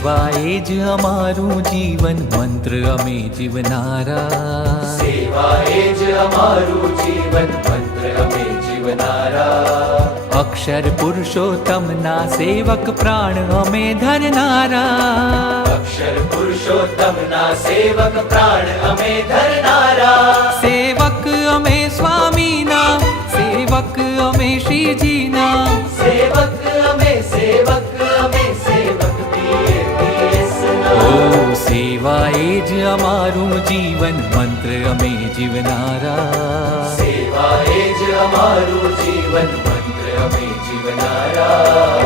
સેવા એ જ અમારું જીવન મંત્ર અમે જીવનારા સેવા એ જ અમારું જીવન મંત્ર અમે જીવનારા અક્ષર પુરુષોત્તમના સેવક પ્રાણ અમે ધરનારા અક્ષર પુરુષોત્તમના સેવક પ્રાણ અમે ધરનારા સેવક અમે સ્વામીના સેવક અમે શ્રીજીના સેવક અમે સેવક સેવા એ જ અમારું જીવન મંત્ર અમે જીવનારા સેવા એ જ અમારું જીવન મંત્ર અમે જીવનારા